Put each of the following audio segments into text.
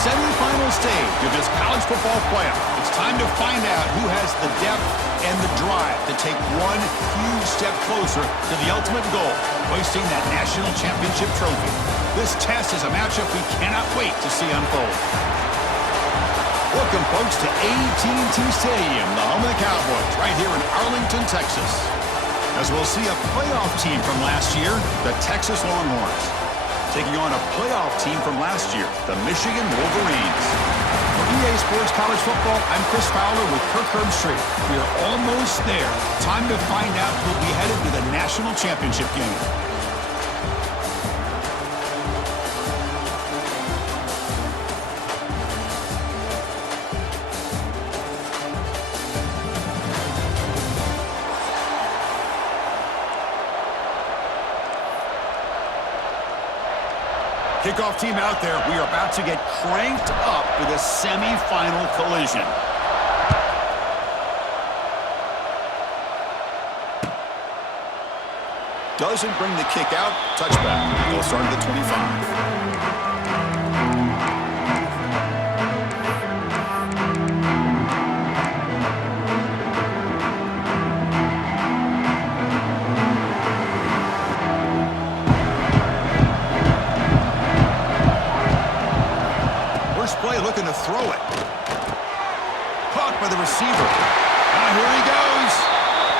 semifinal stage of this college football playoff. It's time to find out who has the depth and the drive to take one huge step closer to the ultimate goal, hoisting that national championship trophy. This test is a matchup we cannot wait to see unfold. Welcome, folks, to AT&T Stadium, the home of the Cowboys, right here in Arlington, Texas. As we'll see a playoff team from last year, the Texas Longhorns, taking on a playoff team from last year, the Michigan Wolverines. For EA Sports College Football, I'm Chris Fowler with Kirk Herbstreit. We are almost there. Time to find out who will be headed to the national championship game. Kickoff team out there. We are about to get cranked up for the semifinal collision. Doesn't bring the kick out. Touchback. They'll start at the 25. Looking to throw it. Caught by the receiver. Now here he goes.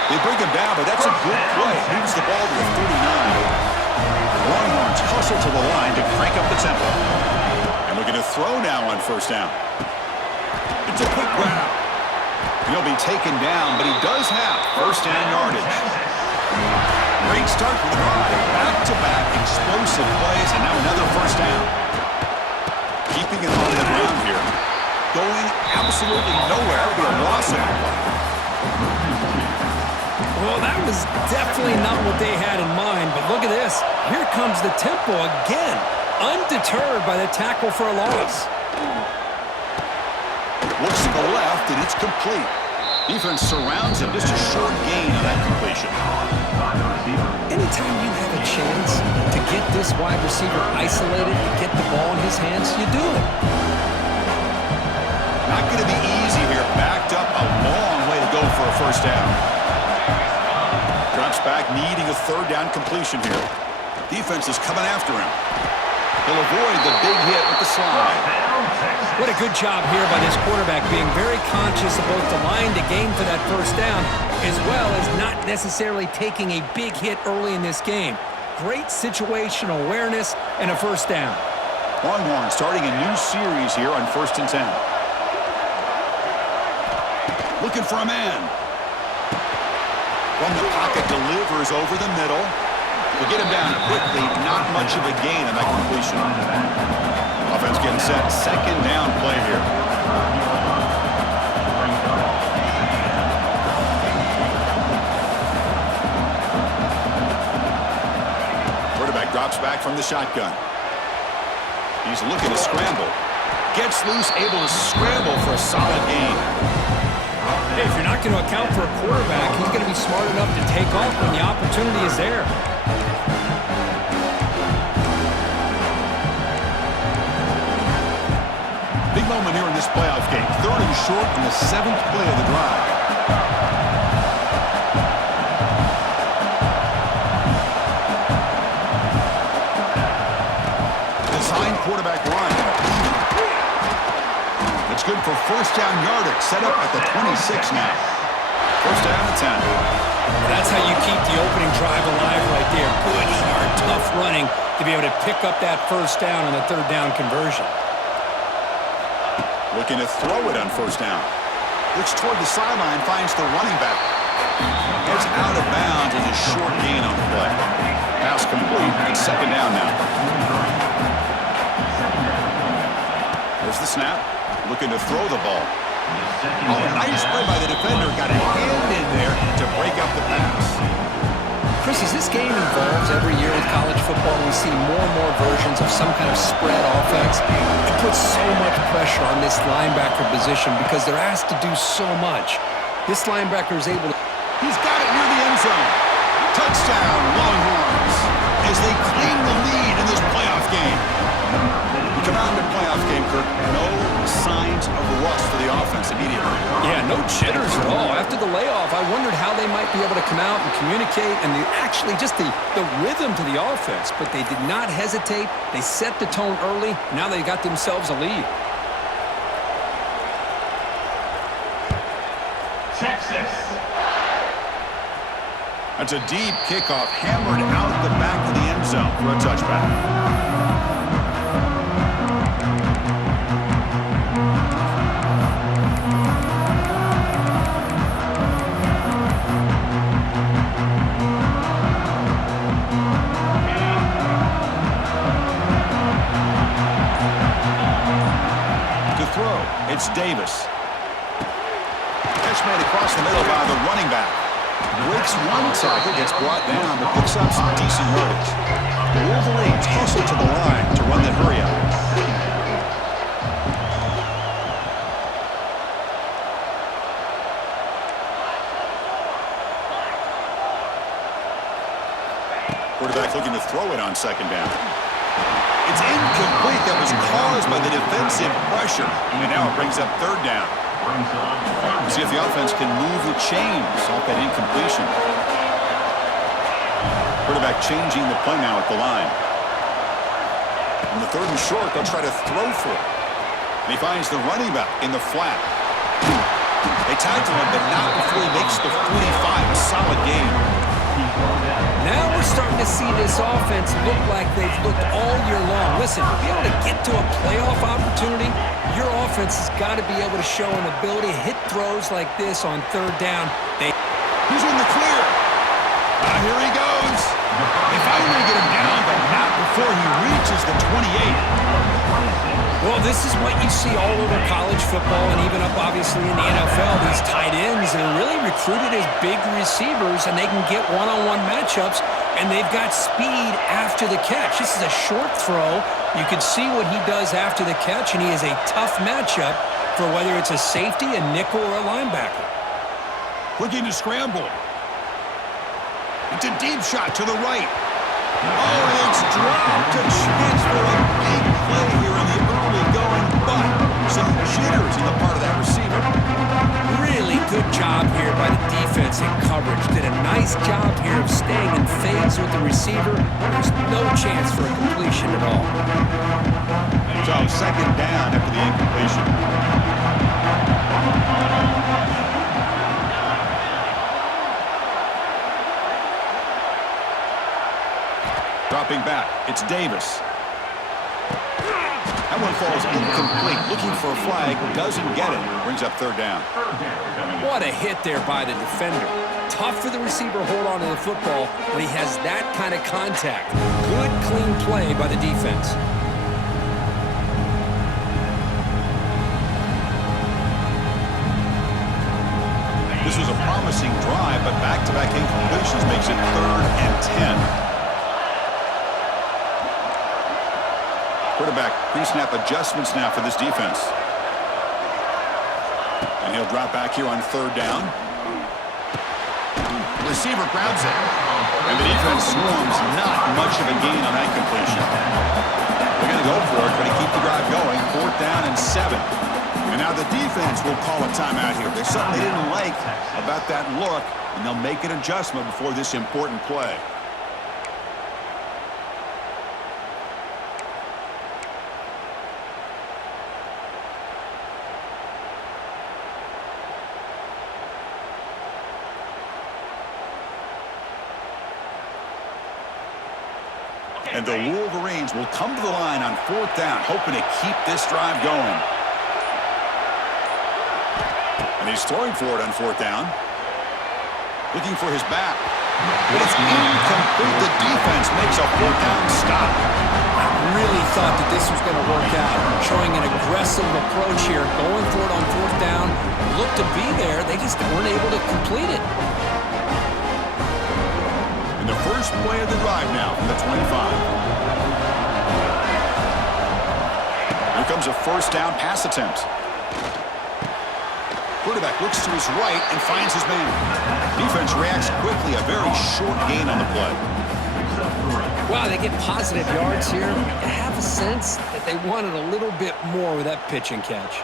They bring him down, but that's a good play. Moves the ball to the 39. Longhorns hustle to the line to crank up the tempo. And looking to throw now on first down. It's a quick grab. He'll be taken down, but he does have first down yardage. Great start for the drive. Back-to-back explosive plays, and now another first down. Keeping it on the ground here. Going absolutely nowhere. It'll be a loss of the play. Well, that was definitely not what they had in mind, but look at this. Here comes the tempo again. Undeterred by the tackle for a loss. Looks to the left, and it's complete. Defense surrounds him. Just a short gain on that completion. Anytime you have a chance to get this wide receiver isolated and get the ball in his hands, you do it. Not going to be easy here. Backed up a long way to go for a first down. Drops back, needing a third down completion here. Defense is coming after him. He'll avoid the big hit with the slide. What a good job here by this quarterback, being very conscious of both the line to gain for that first down, as well as not necessarily taking a big hit early in this game. Great situational awareness and a first down. Longhorn starting a new series here on 1st and 10. Looking for a man. From the pocket, delivers over the middle. We'll get him down quickly. Not much of a gain on that completion. Offense getting set. Second down play here. Quarterback drops back from the shotgun. He's looking to scramble. Gets loose, able to scramble for a solid gain. Hey, if you're not going to account for a quarterback, he's going to be smart enough to take off when the opportunity is there. Big moment here in this playoff game. 3rd and short in the 7th play of the drive. Design quarterback run. It's good for first down yardage. Set up at the 26 now. First down at 10. That's how you keep the opening drive alive right there. Good, hard, tough running to be able to pick up that first down on the 3rd down conversion. Looking to throw it on first down. Looks toward the sideline, finds the running back. Gets out of bounds with a short gain on the play. Pass complete. It's 2nd down now. There's the snap. Looking to throw the ball. Oh, nice play by the defender. Got a hand in there to break up the pass. Chris, as this game evolves every year with college football, we see more and more versions of some kind of spread offense. It puts so much pressure on this linebacker position because they're asked to do so much. This linebacker is able to... He's got it near the end zone. Touchdown, Longhorns, as they claim the lead in this playoff game. We come out in the playoff game, Kirk, no signs of rust for the offense immediately. Yeah, no jitters at all. After the layoff, I wondered how they might be able to come out and communicate and actually just the rhythm to the offense. But they did not hesitate. They set the tone early. Now they got themselves a lead. Texas. That's a deep kickoff, hammered out the back of the end zone for a touchback. It's Davis. Catch made across the middle by the running back. Breaks one tackle, gets brought down, but picks up some decent yardage. The Wolverines hustle to the line to run the hurry up. Quarterback looking to throw it on second down. It's incomplete. That was caused by the defensive pressure. And now it brings up third down. See if the offense can move the chains off that incompletion. Quarterback changing the play now at the line. On the third and short, they'll try to throw for it. And he finds the running back in the flat. They tackle him, but not before he makes the 45. A solid game. Now we're starting to see this offense look like they've looked all year long. Listen, to be able to get to a playoff opportunity, your offense has got to be able to show an ability to hit throws like this on third down. He's in the clear. Here he goes. They finally get him down, but not before he reaches the 28. Well, this is what you see all over college football and even up, obviously, in the NFL. These tight ends are really recruited as big receivers, and they can get one-on-one matchups, and they've got speed after the catch. This is a short throw. You can see what he does after the catch, and he is a tough matchup for whether it's a safety, a nickel, or a linebacker. Looking to scramble. It's a deep shot to the right. Oh, and it's dropped. A chance for a big play here in the early going, but some jitters in the part of that receiver. Really good job here by the defense in coverage. Did a nice job here of staying in phase with the receiver. There's no chance for a completion at all. So second down after the incompletion. Dropping back, it's Davis. That one falls incomplete. Looking for a flag, doesn't get it. Brings up third down. What a hit there by the defender. Tough for the receiver to hold on to the football when he has that kind of contact. Good, clean play by the defense. This was a promising drive, but back-to-back incompletions makes it 3rd and 10. Quarterback pre-snap adjustments now for this defense. And he'll drop back here on third down. The receiver grabs it. And the defense swarms. Not much of a gain on that completion. They're going to go for it, but to keep the drive going. 4th down and 7. And now the defense will call a timeout here. There's something they didn't like about that look, and they'll make an adjustment before this important play. And the Wolverines will come to the line on 4th down, hoping to keep this drive going. And he's throwing for it on 4th down. Looking for his back. But it's incomplete. The defense makes a 4th down stop. I really thought that this was going to work out. Showing an aggressive approach here. Going for it on 4th down. Looked to be there. They just weren't able to complete it. And the first play of the drive now from the 25. Here comes a 1st down pass attempt. Quarterback looks to his right and finds his man. Defense reacts quickly. A very short gain on the play. Well, they get positive yards here. I have a sense that they wanted a little bit more with that pitch and catch.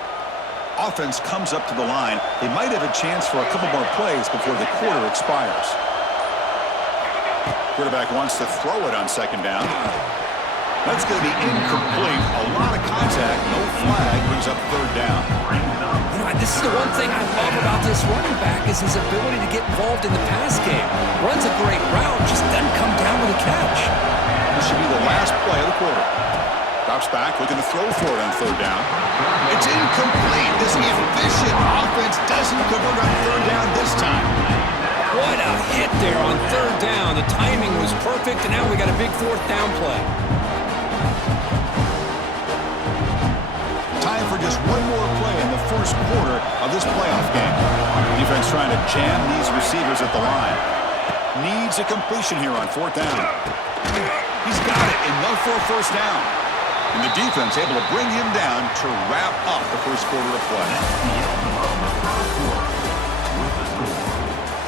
Offense comes up to the line. They might have a chance for a couple more plays before the quarter expires. Quarterback wants to throw it on second down. That's going to be incomplete. A lot of contact, no flag, brings up third down. You know, this is the one thing I love about this running back is his ability to get involved in the pass game. Runs a great route, just doesn't come down with a catch. This should be the last play of the quarter. Drops back, looking to throw for it on third down. It's incomplete. This efficient offense doesn't convert on third down this time. What a hit there on third down. The timing was perfect, and now we got a big fourth down play. Time for just one more play in the first quarter of this playoff game. Defense trying to jam these receivers at the line. Needs a completion here on fourth down. He's got it, enough for a first down. And the defense able to bring him down to wrap up the first quarter of play.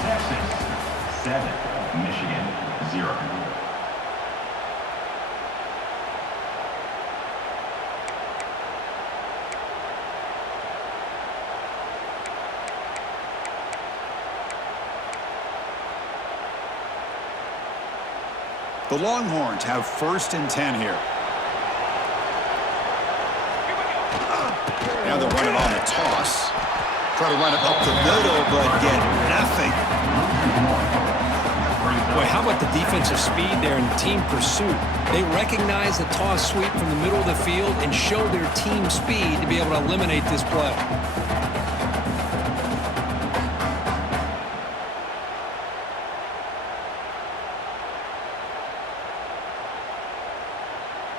Texas 7, Michigan 0. The Longhorns have 1st and 10 here. Now they'll run it on the toss. Try to run it up the middle, but get nothing. Boy, how about the defensive speed there and team pursuit? They recognize the toss sweep from the middle of the field and show their team speed to be able to eliminate this play.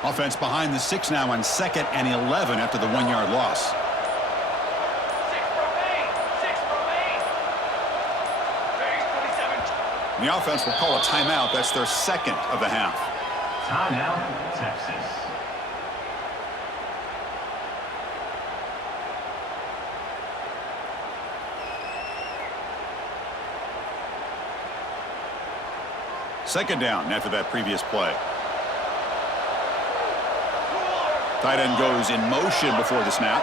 Offense behind the 6 now on 2nd and 11 after the 1-yard loss. 6 remain. 27. The offense will call a timeout. That's their 2nd of the half. Timeout, Texas. Second down after that previous play. Tight end goes in motion before the snap.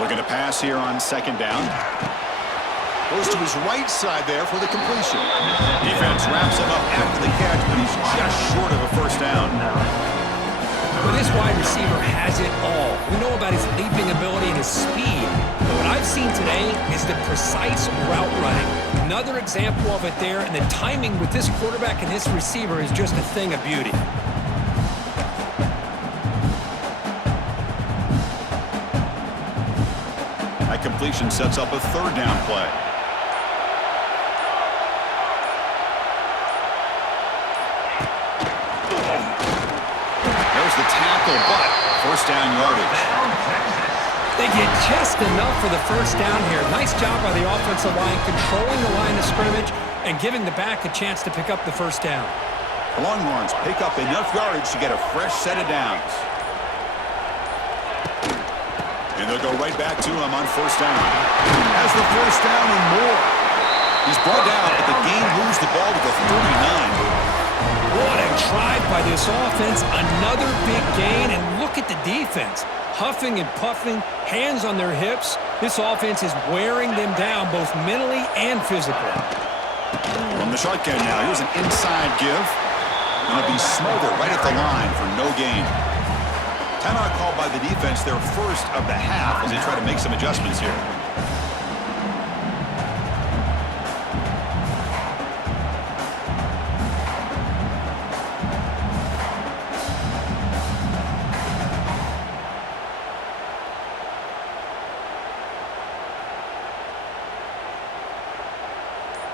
Looking to pass here on second down. Goes to his right side there for the completion. Defense wraps him up after the catch, but he's just short of a first down. Well, this wide receiver has it all. We know about his leaping ability and his speed. But what I've seen today is the precise route running. Another example of it there, and the timing with this quarterback and this receiver is just a thing of beauty. That completion sets up a third down play. There's the tackle, but first down yardage. They get just enough for the first down here. Nice job by the offensive line, controlling the line of scrimmage and giving the back a chance to pick up the first down. The Longhorns pick up enough yardage to get a fresh set of downs. And they'll go right back to him on first down. Has the first down and more. He's brought down, but the game moves the ball to the 39. What a drive by this offense. Another big gain, and look at the defense. Huffing and puffing, hands on their hips. This offense is wearing them down both mentally and physically. From the shotgun now, here's an inside give. Going to be smothered right at the line for no gain. Timeout called by the defense, their first of the half, as they try to make some adjustments here.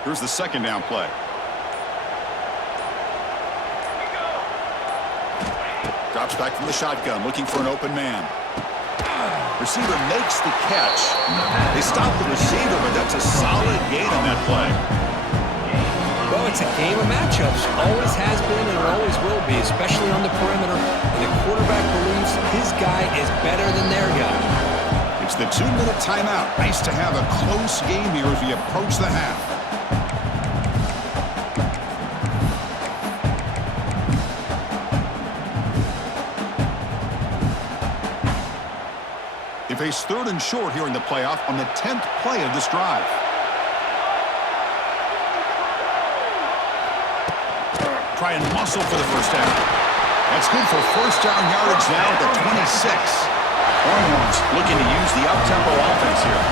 Here's the second down play. Drops back from the shotgun, looking for an open man. Receiver makes the catch. They stop the receiver, but that's a solid gain on that play. Well, it's a game of matchups. Always has been and it always will be, especially on the perimeter. And the quarterback believes his guy is better than their guy. It's the 2-minute timeout. Nice to have a close game here as we approach the half. face third and short here in the playoff on the 10th play of this drive. Try and muscle for the first down. That's good for first down yardage now at the 26. Longhorns looking to use the up-tempo offense here.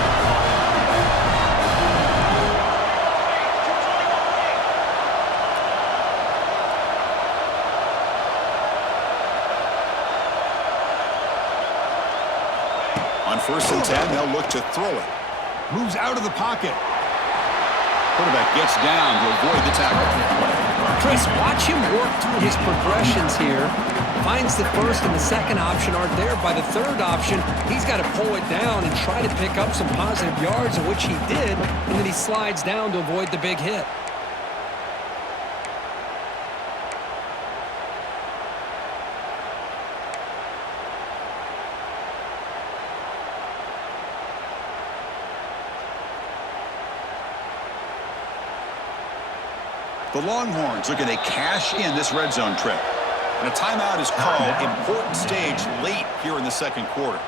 On 1st and 10, they'll look to throw it. Moves out of the pocket. Quarterback gets down to avoid the tackle. Chris, watch him work through his progressions here. Finds the first and the second option aren't there. By the third option, he's got to pull it down and try to pick up some positive yards, which he did, and then he slides down to avoid the big hit. The Longhorns looking to cash in this red zone trip. And a timeout is called. Important stage late here in the second quarter.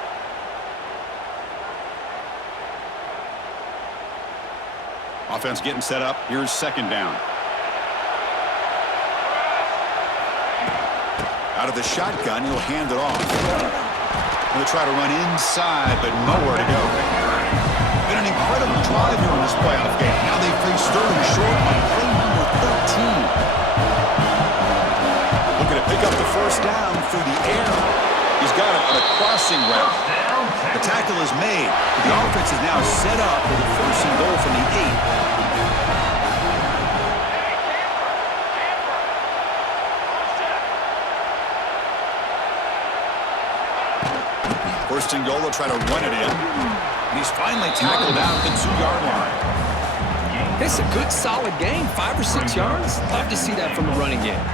Offense getting set up. Here's second down. Out of the shotgun, he'll hand it off. He'll try to run inside, but nowhere to go. Been an incredible drive here in this playoff game. Now they face third and short on play number 13. Looking to pick up the first down through the air. He's got it on a crossing route. The tackle is made. The offense is now set up with a first and goal from the 8. First and goal, they'll try to run it in. And he's finally tackled out at the 2-yard line. It's a good, solid game. 5 or 6 yards. Love to see that from a running game.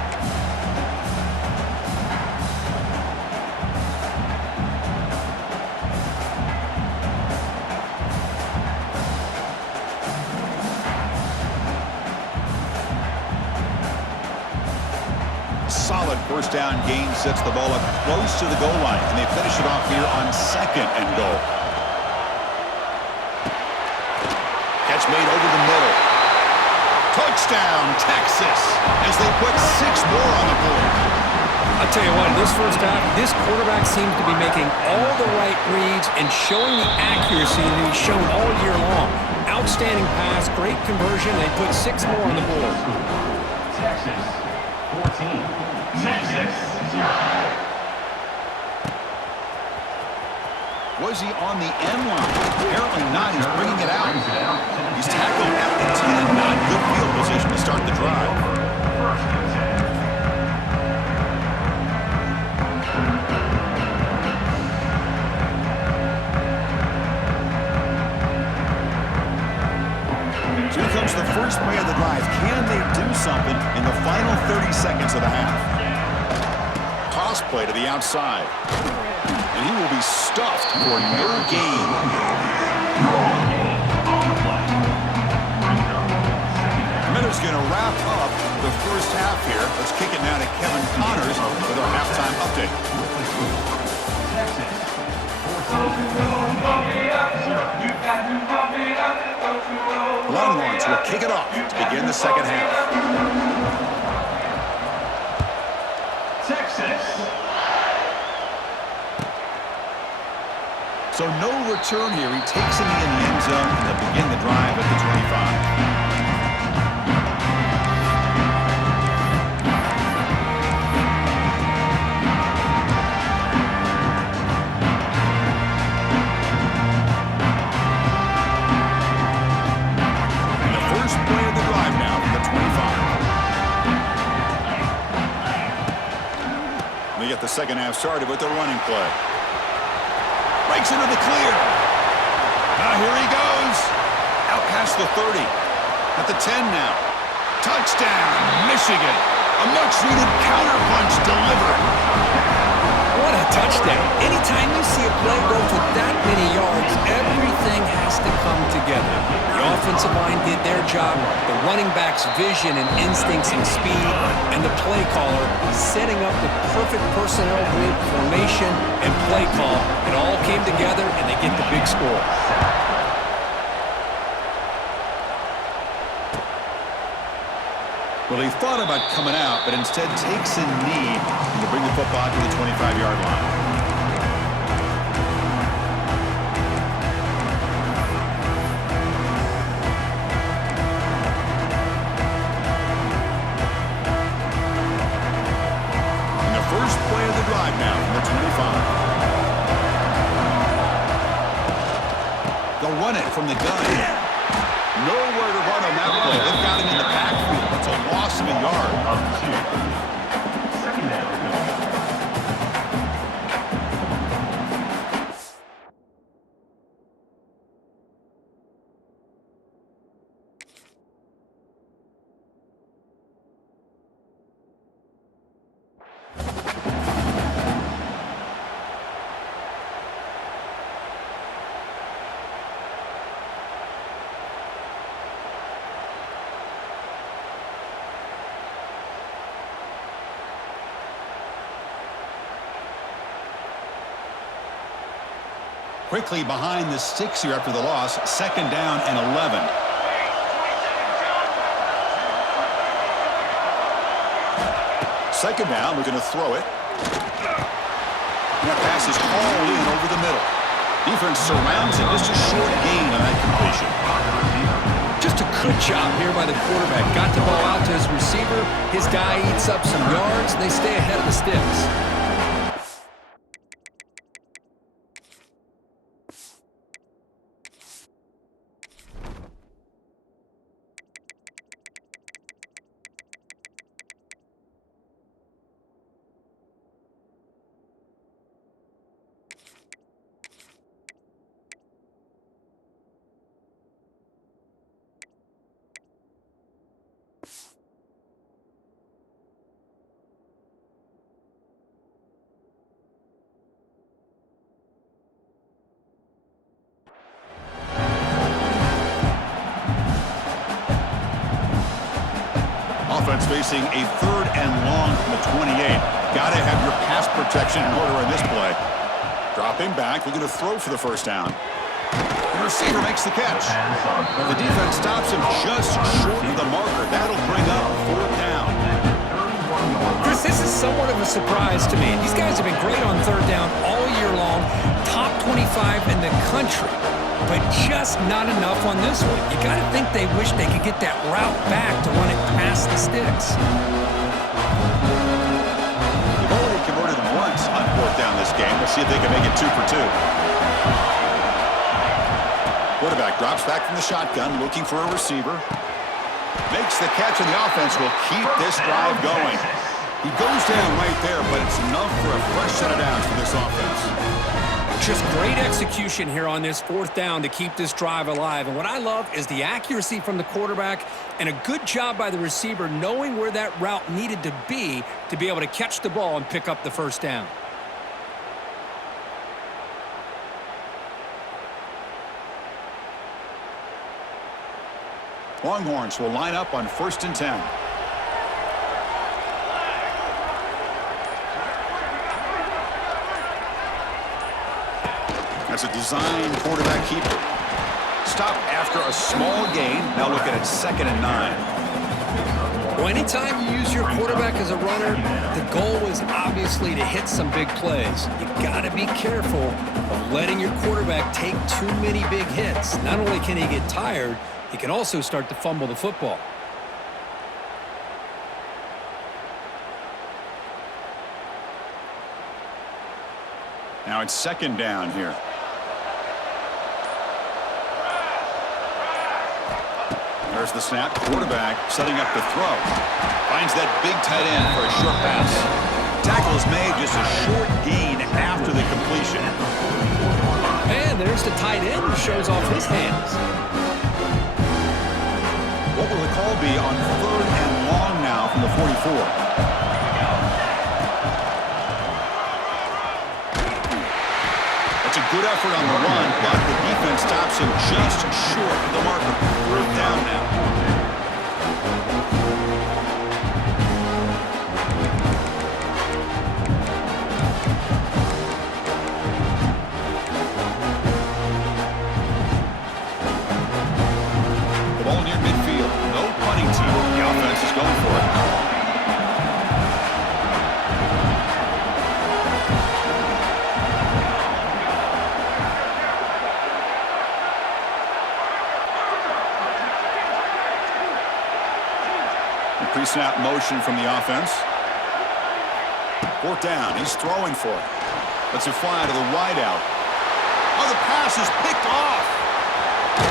Solid first down gain sets the ball up close to the goal line, and they finish it off here on second and goal. Catch made over the middle. Touchdown, Texas, as they put 6 more on the board. I'll tell you what, this first half, this quarterback seems to be making all the right reads and showing the accuracy that he's shown all year long. Outstanding pass, great conversion. They put 6 more on the board. Texas 14. Texas 0. Was he on the end line? Apparently not. He's bringing it out. He's tackled at the 10. Not good field position to start the drive. First and 10. Here comes the first play of the drive. Can they do something in the final 30 seconds of the half? Toss play to the outside. And he will be stuffed for no gain. Miller's going to wrap up the first half here. Let's kick it now to Kevin Connors with our halftime update. Longhorns will kick it off to begin the second half. Texas. So no return here. He takes it in the end zone and they'll begin the drive at the 25. Get the second half started with the running play. Breaks into the clear. Now here he goes. Out past the 30. At the 10 now. Touchdown, Michigan. A much-needed counterpunch delivered. What a touchdown. Anytime you see a play go for that many yards, everything has to come together. The offensive line did their job. The running back's vision and instincts and speed, and the play caller setting up the perfect personnel group, formation, and play call. It all came together, and they get the big score. Well, he thought about coming out, but instead takes a knee to bring the football to the 25-yard line. And the first play of the drive now from the 25. They'll run it from the gun. Nowhere to run on that play. They've got him in the backfield. It's a loss of a yard. Up 2. Second down. Quickly behind the sticks here after the loss. Second down and 11. Second down, we're going to throw it. And that pass is called in over the middle. Defense surrounds it. Just a short gain on that completion. Just a good job here by the quarterback. Got the ball out to his receiver. His guy eats up some yards, and they stay ahead of the sticks. Offense facing a third and long from the 28. Got to have your pass protection in order in this play. Dropping back, looking to throw for the first down. The receiver makes the catch. The defense stops him just short of the marker. That'll bring up fourth down. Chris, this is somewhat of a surprise to me. These guys have been great on third down all year long. Top 25 in the country. But just not enough on this one. You got to think they wish they could get that route back to run it past the sticks. They've only converted them once on fourth down this game. We'll see if they can make it 2 for 2. Quarterback drops back from the shotgun, looking for a receiver. Makes the catch, and the offense will keep this drive going. He goes down right there, but it's enough for a fresh set of downs for this offense. Just great execution here on this fourth down to keep this drive alive. And what I love is the accuracy from the quarterback and a good job by the receiver knowing where that route needed to be able to catch the ball and pick up the first down. Longhorns will line up on 1st and 10. That's a design quarterback keeper. Stop after a small gain. Now look at it, 2nd and 9. Well, anytime you use your quarterback as a runner, the goal is obviously to hit some big plays. You got to be careful of letting your quarterback take too many big hits. Not only can he get tired, he can also start to fumble the football. Now it's 2nd down here. There's the snap. Quarterback setting up the throw. Finds that big tight end for a short pass. Tackle is made, just a short gain after the completion. And there's the tight end who shows off his hands. What will the call be on 3rd and long now from the 44? Good effort on the run, but the defense stops him just short of the marker. Third down now. The ball near midfield. No punting team. The offense is going for it. Pre-snap motion from the offense. Fourth down. He's throwing for it. Let's it fly to the wide out. Oh, the pass is picked off.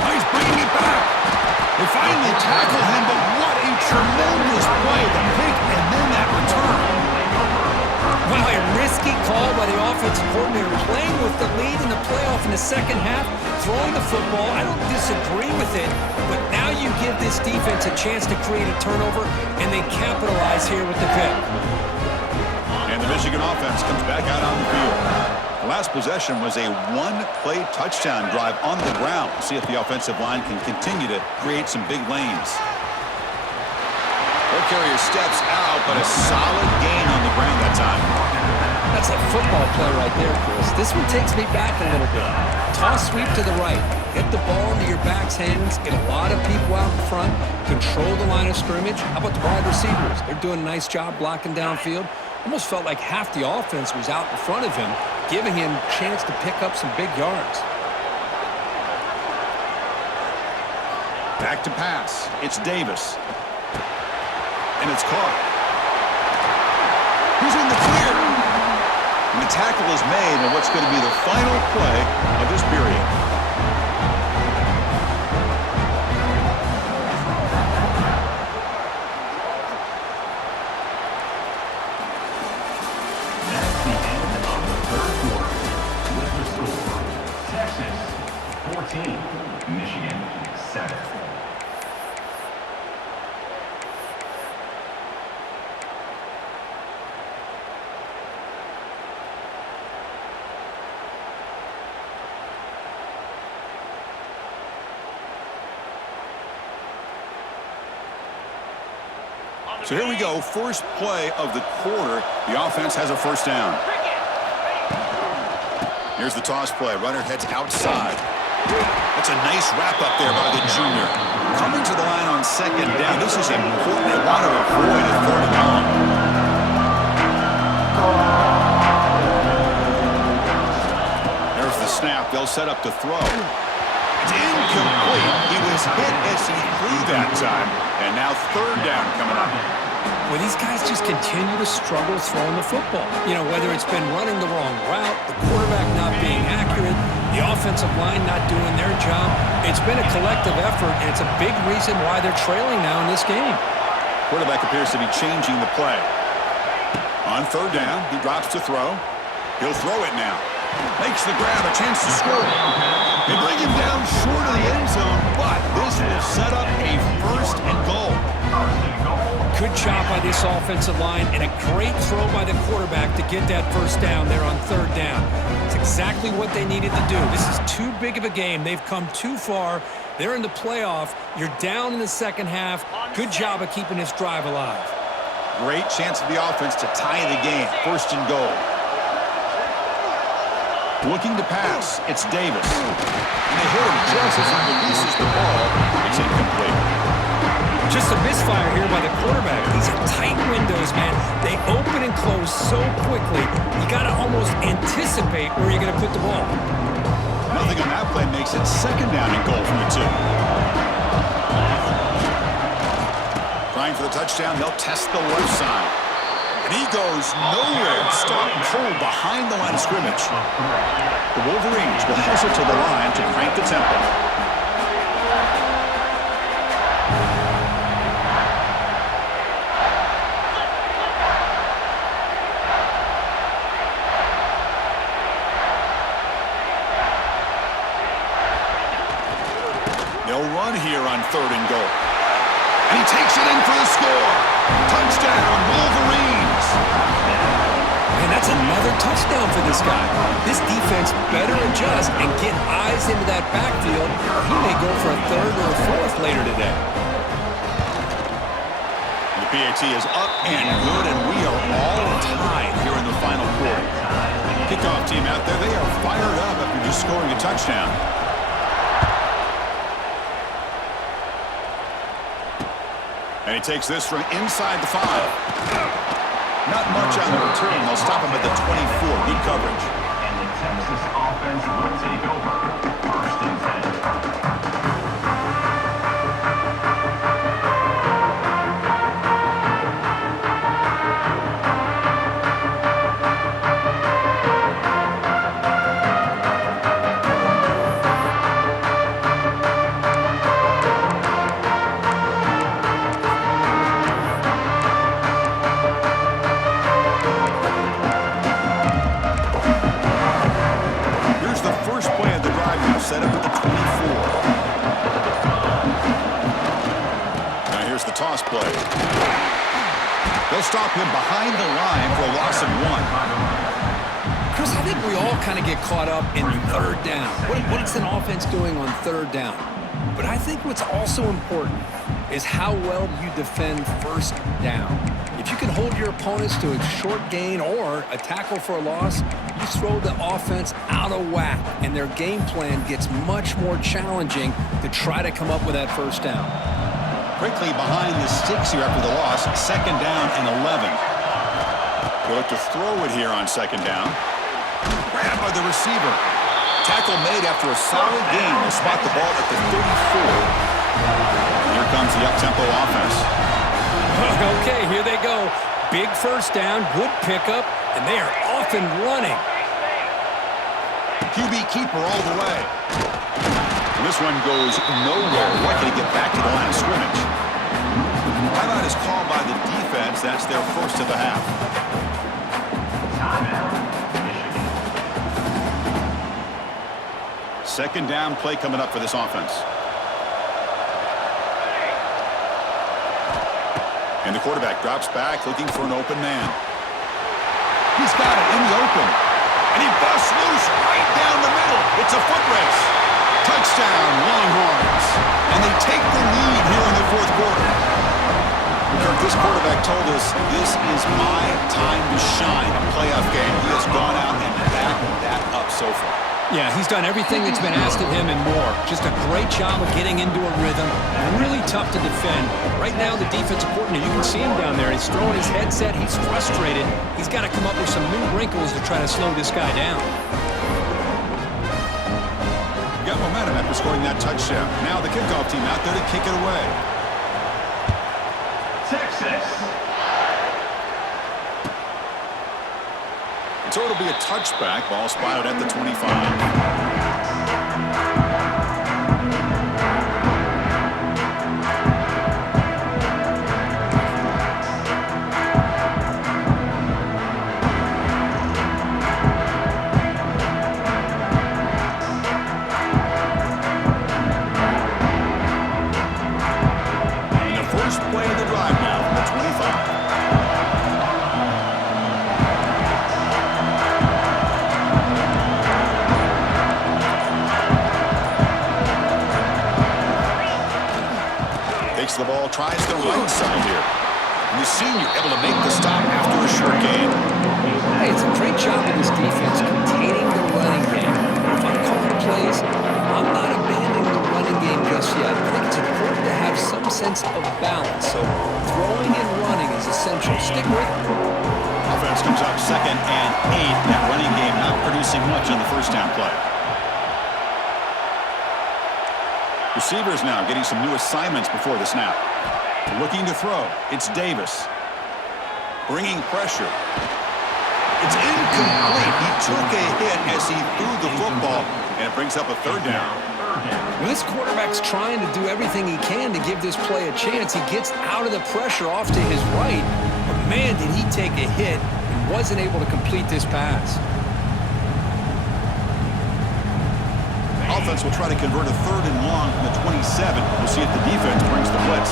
Oh, he's bringing it back. They finally tackle him, but what a tremendous play. The pick and then that return. Wow, a risky call by the offensive coordinator, playing with the lead in the playoff in the second half, throwing the football. I don't disagree with it, but now you give this defense a chance to create a turnover, and they capitalize here with the pick. And the Michigan offense comes back out on the field. The last possession was a one-play touchdown drive on the ground. See if the offensive line can continue to create some big lanes. Ball carrier steps out, but a solid gain on the ground that time. That's a football play right there, Chris. This one takes me back a little bit. Toss sweep to the right. Get the ball into your back's hands. Get a lot of people out in front. Control the line of scrimmage. How about the wide receivers? They're doing a nice job blocking downfield. Almost felt like half the offense was out in front of him, giving him a chance to pick up some big yards. Back to pass. It's Davis. And it's caught. He's in the clear. And the tackle is made on what's going to be the final play of this period. That's the end of the third quarter. With the score, Texas 14, Michigan 7. So here we go, first play of the quarter. The offense has a first down. Here's the toss play. Runner heads outside. That's a nice wrap up there by the junior. Coming to the line on second down. This is important. They want to avoid a third and long. There's the snap. They'll set up to throw. It's incomplete. He was hit as he threw that time. And now third down coming up. Well, these guys just continue to struggle throwing the football. You know, whether it's been running the wrong route, the quarterback not being accurate, the offensive line not doing their job. It's been a collective effort, and it's a big reason why they're trailing now in this game. Quarterback appears to be changing the play. On third down, he drops to throw. He'll throw it now. Makes the grab, a chance to score. They bring him down short of the end zone, but this will set up a first and goal. Good job by this offensive line, and a great throw by the quarterback to get that first down there on third down. It's exactly what they needed to do. This is too big of a game. They've come too far. They're in the playoff. You're down in the second half. Good job of keeping this drive alive. Great chance for the offense to tie the game. First and goal. Looking to pass. It's Davis. And they hit him just as he releases the ball. It's incomplete. Just a misfire here by the quarterback. These are tight windows, man. They open and close so quickly. You got to almost anticipate where you're going to put the ball. Nothing on that play makes it second down and goal from the 2. Trying for the touchdown. They'll test the left side. And he goes nowhere. Stop cold behind the line of scrimmage. The Wolverines will hustle to the line to crank the tempo. They'll run here on third and goal. And he takes it in for the score. Touchdown, Wolverines. And that's another touchdown for this guy. This defense better adjust and get eyes into that backfield, or he may go for a third or a fourth later today. The PAT is up and good, and we are all tied here in the final quarter. Kickoff team out there, they are fired up after just scoring a touchdown. And he takes this from inside the 5. Not much on the return. They'll stop him at the 24. Good coverage. And the Texas offense will take over. 1st and 10. Set up at the 24. Now here's the toss play. They'll stop him behind the line for a loss of 1. Chris, I think we all kind of get caught up in third down. What's an offense doing on third down? But I think what's also important is how well you defend first down. If you can hold your opponents to a short gain or a tackle for a loss, you throw the offense out of whack, and their game plan gets much more challenging to try to come up with that first down. Quickly behind the sticks here after the loss. 2nd down and 11. They'll look to throw it here on 2nd down. Grabbed by the receiver. Tackle made after a solid gain. They'll spot the ball at the 34. Here comes the up-tempo offense. Okay, here they go. Big first down, good pickup, and they are off and running. QB keeper all the way. And this one goes nowhere. Lucky to get back to the line of scrimmage. Timeout is called by the defense. That's their first of the half. Second down play coming up for this offense. And the quarterback drops back looking for an open man. He's got it in the open. And he busts loose right down the middle. It's a foot race. Touchdown, Longhorns. And they take the lead here in the 4th quarter. Kirk, this quarterback told us this is my time to shine. A playoff game. He has gone out and backed that up so far. Yeah, he's done everything that's been asked of him and more. Just a great job of getting into a rhythm. Really tough to defend. Right now, the defensive coordinator, you can see him down there. He's throwing his headset. He's frustrated. He's got to come up with some new wrinkles to try to slow this guy down. Got momentum after scoring that touchdown. Now the kickoff team out there to kick it away. Texas. So it'll be a touchback. Ball spotted at the 25. The ball, tries the right side here. And the senior able to make the stop after a short gain. Hey, it's a great job of this defense containing the running game. If I'm calling plays, I'm not abandoning the running game just yet. I think it's important to have some sense of balance. So throwing and running is essential. Stick with it. Offense comes up 2nd and 8. That running game not producing much on the first down play. Receivers now getting some new assignments before the snap. Looking to throw. It's Davis. Bringing pressure. It's incomplete. He took a hit as he threw the football, and it brings up a 3rd down. Well, this quarterback's trying to do everything he can to give this play a chance. He gets out of the pressure off to his right, but man, did he take a hit and wasn't able to complete this pass. Offense will try to convert a 3rd and long from the 27. We'll see if the defense brings the blitz.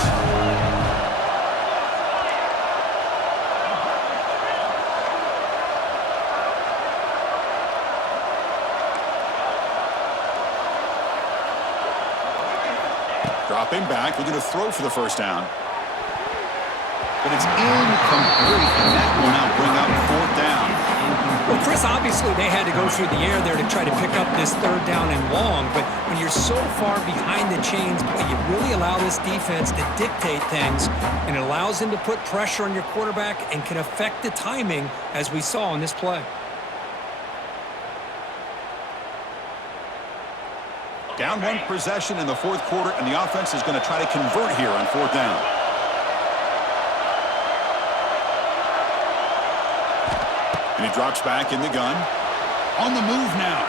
Dropping back, looking to throw for the first down. But it's incomplete, and that will now bring up fourth down. Well, Chris, obviously they had to go through the air there to try to pick up this third down and long, but when you're so far behind the chains, boy, you really allow this defense to dictate things, and it allows them to put pressure on your quarterback and can affect the timing, as we saw in this play. Down one possession in the fourth quarter, and the offense is going to try to convert here on fourth down. And he drops back in the gun. On the move now.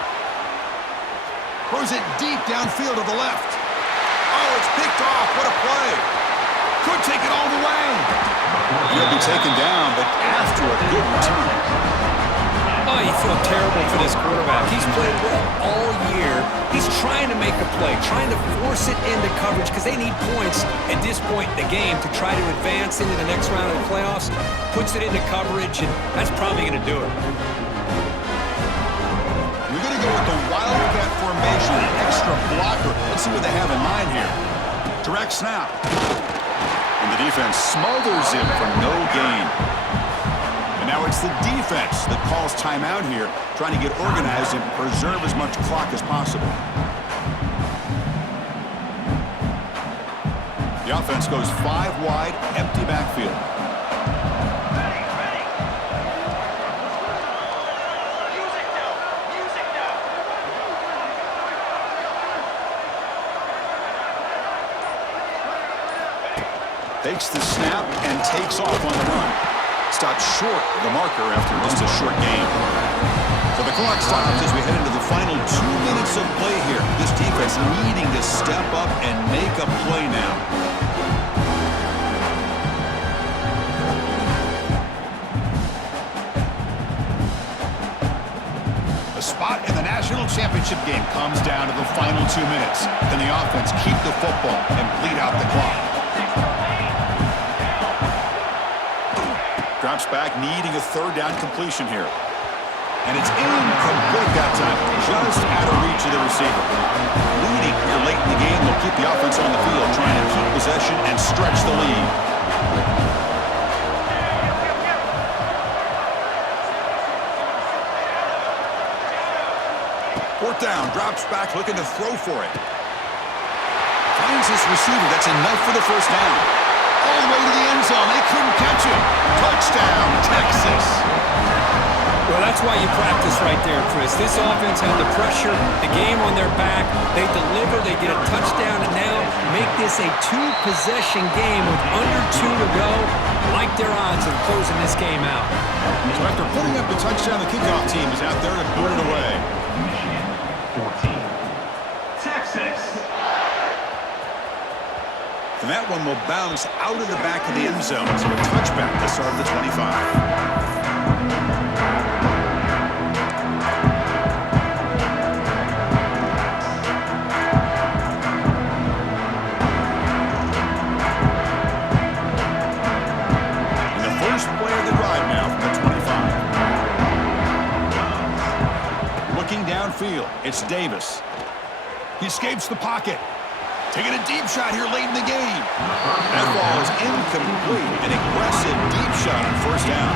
Throws it deep downfield to the left. Oh, it's picked off. What a play. Could take it all the way. He'll be taken down, but after a good return. Oh, you feel terrible for this quarterback. He's played well all year. He's trying to make a play, trying to force it into coverage because they need points at this point in the game to try to advance into the next round of the playoffs. Puts it into coverage, and that's probably going to do it. We're going to go with the Wildcat formation, an extra blocker. Let's see what they have in mind here. Direct snap. And the defense smothers him for no gain. And now it's the defense that calls timeout here, trying to get organized and preserve as much clock as possible. The offense goes 5 wide, empty backfield. Takes the snap and takes off on the run. Stopped short of the marker after just a short game. So the clock stops as we head into the final 2 minutes of play here. This defense needing to step up and make a play now. The spot in the national championship game comes down to the final 2 minutes. Can the offense keep the football and bleed out the clock? Drops back, needing a third down completion here. And it's incomplete that time, just out of reach of the receiver. Leading here late in the game, they'll keep the offense on the field, trying to keep possession and stretch the lead. Fourth down, drops back, looking to throw for it. Finds this receiver, that's enough for the first down. All the way to the end zone. They couldn't catch him. Touchdown, Texas. Well, that's why you practice right there, Chris. This offense had the pressure, the game on their back. They deliver, they get a touchdown, and now make this a 2-possession game with under 2 to go. Like their odds of closing this game out. So after putting up the touchdown, the kickoff team is out there to boot it away. Michigan 14. Texas. And that one will bounce out of the back of the end zone. So a touchback to start the 25. Downfield, it's Davis. He escapes the pocket. Taking a deep shot here late in the game. That ball is incomplete. An aggressive deep shot on first down.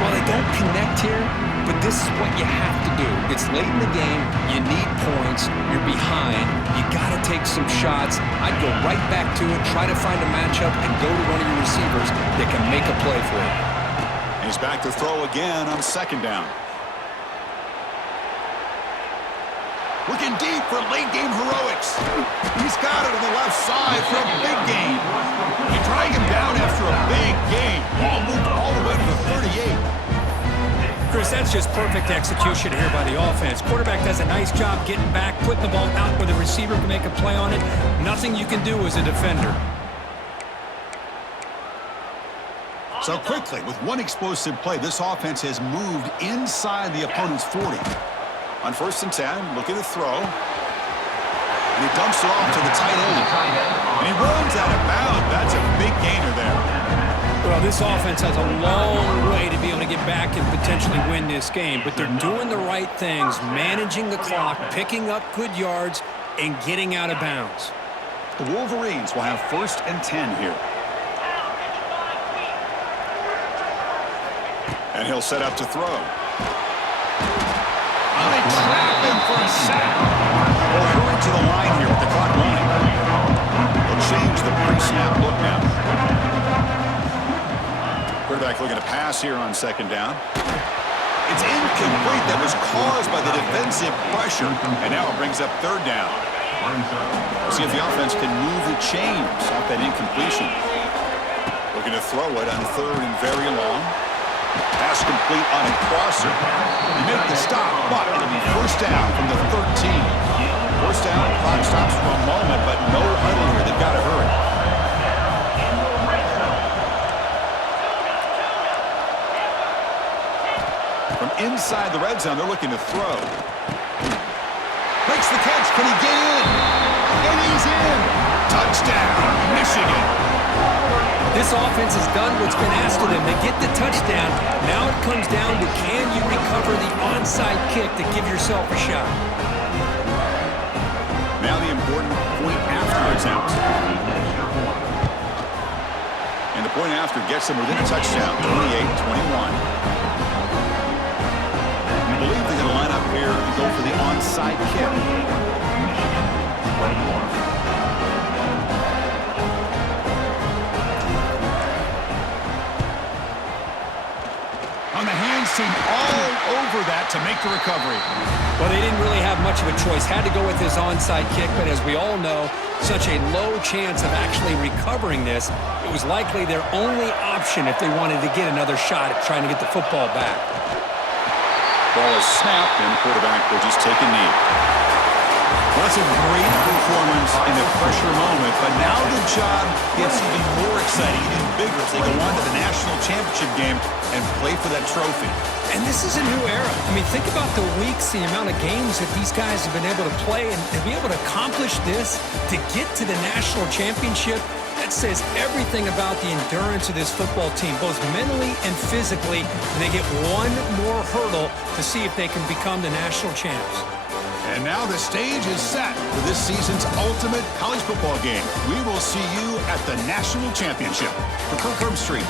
Well, they don't connect here, but this is what you have to do. It's late in the game. You need points. You're behind. You got to take some shots. I'd go right back to it, try to find a matchup, and go to one of your receivers that can make a play for you. He's back to throw again on second down. Looking deep for late-game heroics. He's got it on the left side for a big gain. You drag him down after a big gain. Ball moved all the way to the 38. Chris, that's just perfect execution here by the offense. Quarterback does a nice job getting back, putting the ball out where the receiver can make a play on it. Nothing you can do as a defender. So quickly, with one explosive play, this offense has moved inside the opponent's 40. On first and 10, looking to throw. And he dumps it off to the tight end. And he runs out of bounds. That's a big gainer there. Well, this offense has a long way to be able to get back and potentially win this game. But they're doing the right things, managing the clock, picking up good yards, and getting out of bounds. The Wolverines will have 1st and 10 here. And he'll set up to throw. Oh, they trap him for a sack. Well, hurry to the line here with the clock running. They'll change the pre-snap look now. Quarterback looking to pass here on 2nd down. It's incomplete. That was caused by the defensive pressure. And now it brings up 3rd down. We'll see if the offense can move the chains off that incompletion. Looking to throw it on 3rd and very long. Pass complete on a crosser. They make the stop, but it'll be 1st down from the 13. 1st down, clock stops for a moment, but no huddle here. They've got to hurry. From inside the red zone, they're looking to throw. Makes the catch. Can he get in? And he's in. Touchdown, Michigan. This offense has done what's been asked of them. They get the touchdown. Now it comes down to can you recover the onside kick to give yourself a shot. Now the important point after attempt. And the point after gets them within a touchdown, 28-21. I believe they're going to line up here and go for the onside kick. On the hands team all over that to make the recovery. Well, they didn't really have much of a choice. Had to go with his onside kick, but as we all know, such a low chance of actually recovering this. It was likely their only option if they wanted to get another shot at trying to get the football back. Ball is snapped, and the quarterback will just take a knee. Well, that's a great performance in a pressure moment, but now the job gets even more exciting, even bigger as they go on to the national championship game and play for that trophy. And this is a new era. I mean, think about the weeks, the amount of games that these guys have been able to play, and to be able to accomplish this, to get to the national championship, that says everything about the endurance of this football team, both mentally and physically. And they get one more hurdle to see if they can become the national champs. And now the stage is set for this season's ultimate college football game. We will see you at the national championship. For Kirk Herbstreit.